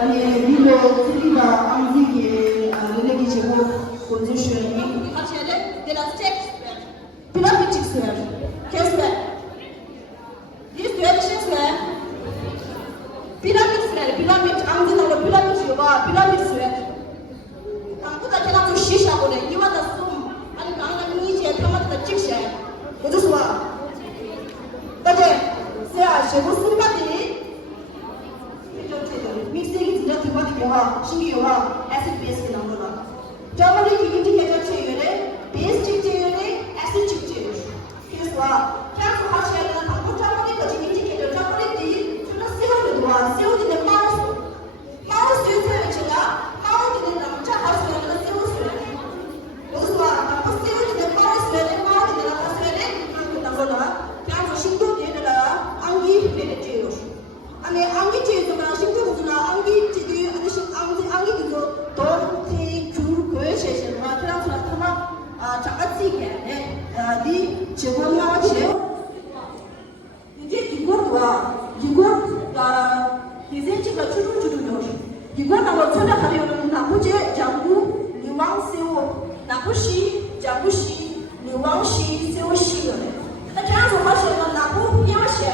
아니 리로 트리가 암기게 내기 제고 포지션이 같이 해야 돼. 내가 책 피라미드 칙스야. 캐스야. This way 피라미드 암기나로 피라미드 요가 피라미드 당부다 계속 시샤고네 이마다 숨 아니 강남 이제 평화다 찍셔. 그래서 와. 근데 세아 제고 숨바디 믹스기 진짜 두바디 요가 신기 요가 애시드 베이스 나오다. 저번에 인디케이터 체열에 베이스 체열에 애시드 체열. 그래서 와. 계속 하셔야 되는 방법 저번에 거지 인디케이터 저번에 존나 세우는 거야. 세우는 마우스 유튜브에 제가 마우스는 남자 하우스에 세우세요. 그래서 와. 방법 세우는 마우스에 나가서야 돼. 나거나 그래서 신경 내려라. 안기 내려줘요. 아니 안기 제도가 신경구나 안기 제도 안기 그거 도티 그거에서는 트라ns라트마 작가지게 네 제공하고 이제 이거 디자인가 주루주루요. 이거 나와 전화하려는 나머지 장구 리왕세오 나부시 장구시 리왕시 세오시거든. 나 그래서 하시는 나부 이어시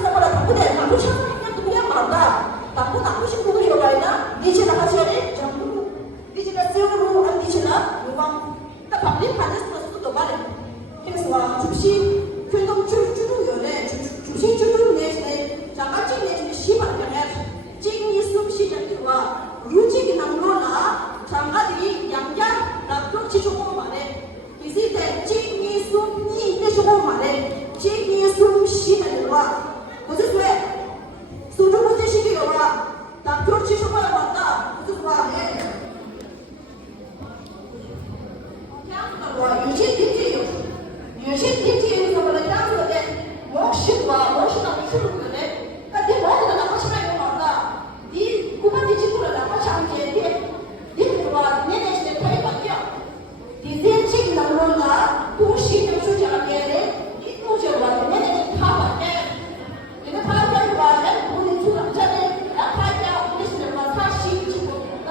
사고라 나부대 나부 참는 그냥 말다. 나부시 그거 요가이나 니체나 하셔야 돼. 장구 니체나 세오로 안 니체나 리왕 나 밥림 받았어 또 말해. 그래서 와 주시 교동 주루요네 주시 주루 내에 장가지 내에 시발병에 찡이 숨 시작과 루직이 남로나 장가들이 양양 납격 지조고 말해. 이제 찡이 숨이 내조고 말해. 찡이 숨 시작과 무슨 왜 소중 시기요와 납격 지조고 왔다. 무슨 와 유신 디테일에서 원래 땅으로는 목식과 나무 수르거든. 근데 뭐가 나머지가 이거 맞다. 네 구만 디지털을 나머지 안 돼. 니들과 내내시대 타이 바뀌어. 디자인식 나무나 도시를 주장하게 돼. 이 도시와 내내시 타 바뀌어. 이거 타이가 와는 우리 두 남자는 나 타이가 우리 시대와 사실 지고다.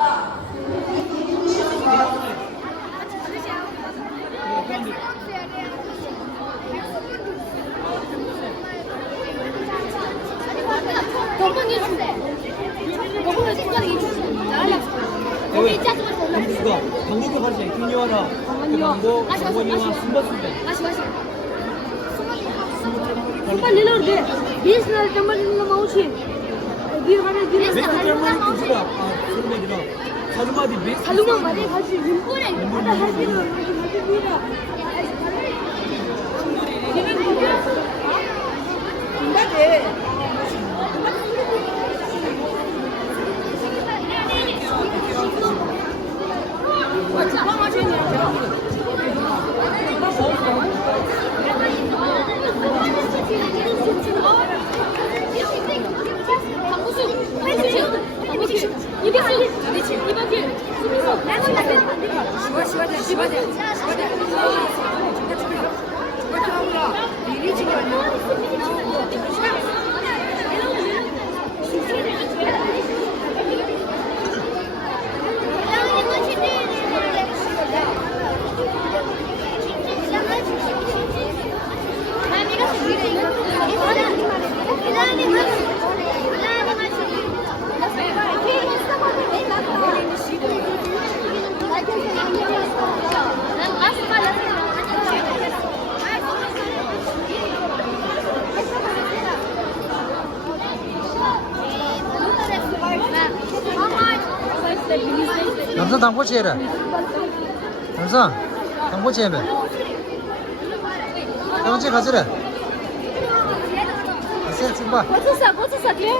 방구도 가르쳐 김요하나 그 방구 어머니와 숨바순대 Sumpah lelur deh. Dia selalu tambah dengan mau sih. Dia mana dia 메스터만 그지가 소리내기나 사루마디 메스 Salumah mari haji jemput ada haji dia. Enggak deh. 남산 당포치해라. 남산 당포치해매. 당포치 가지래. 가세 출발. Kosa dia.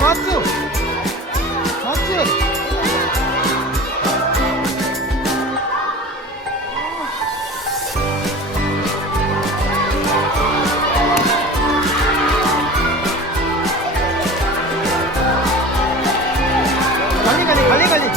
맞지? 맞지? 갈리.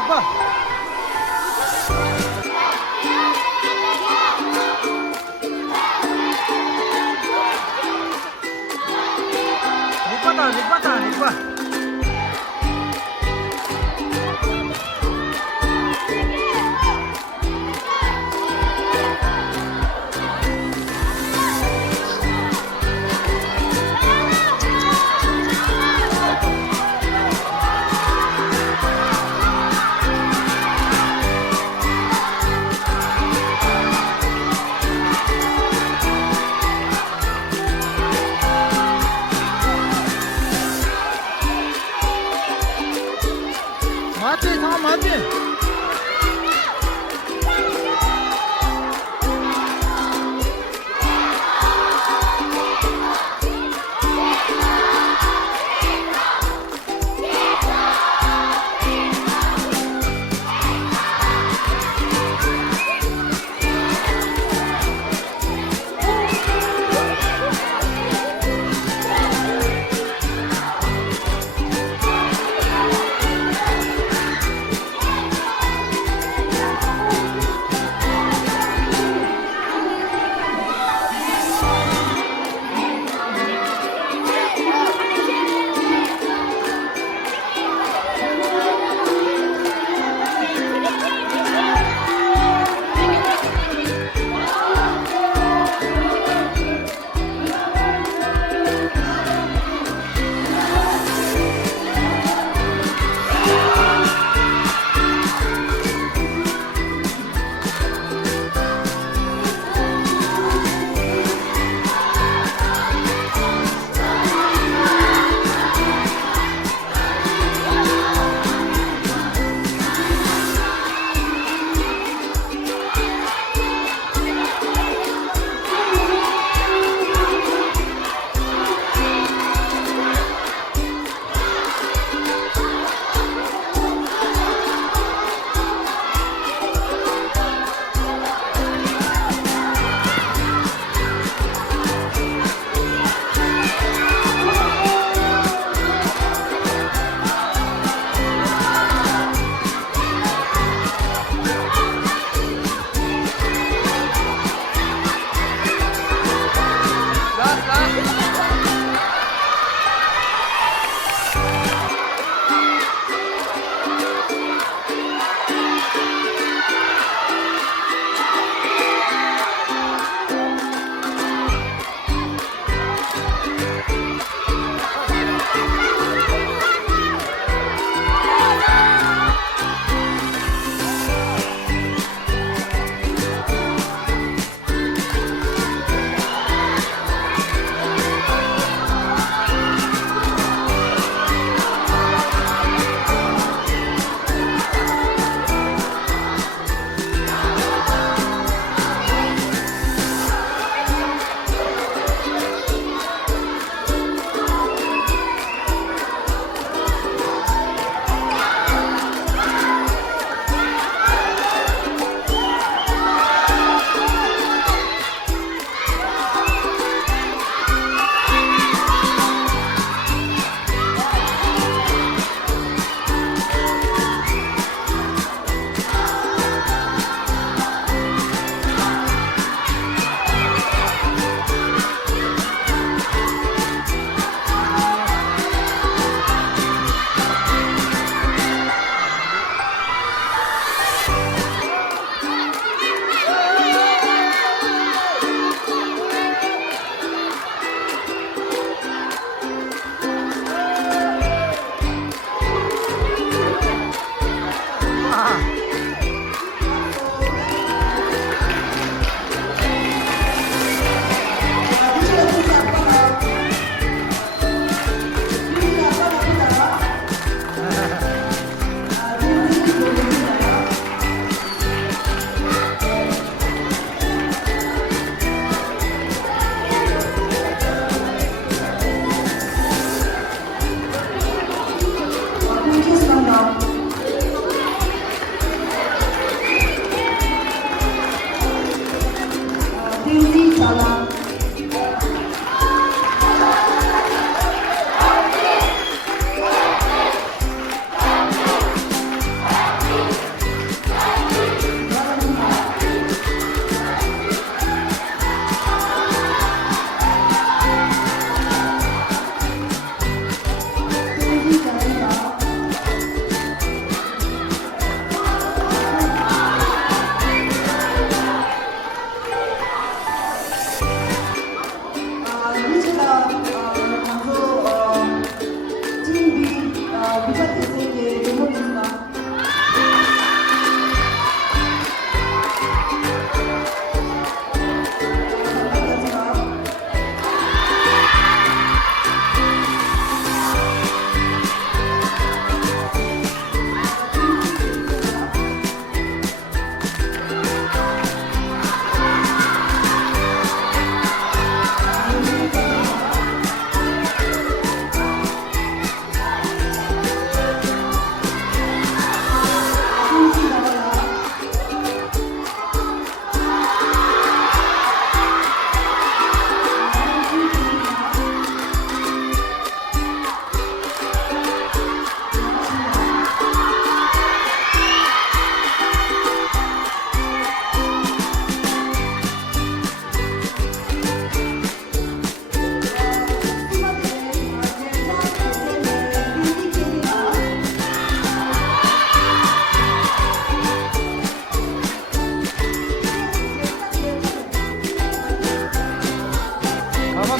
리빠. 맞지? 상황 맞지?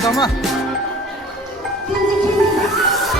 잠깐만. 캔디 캔디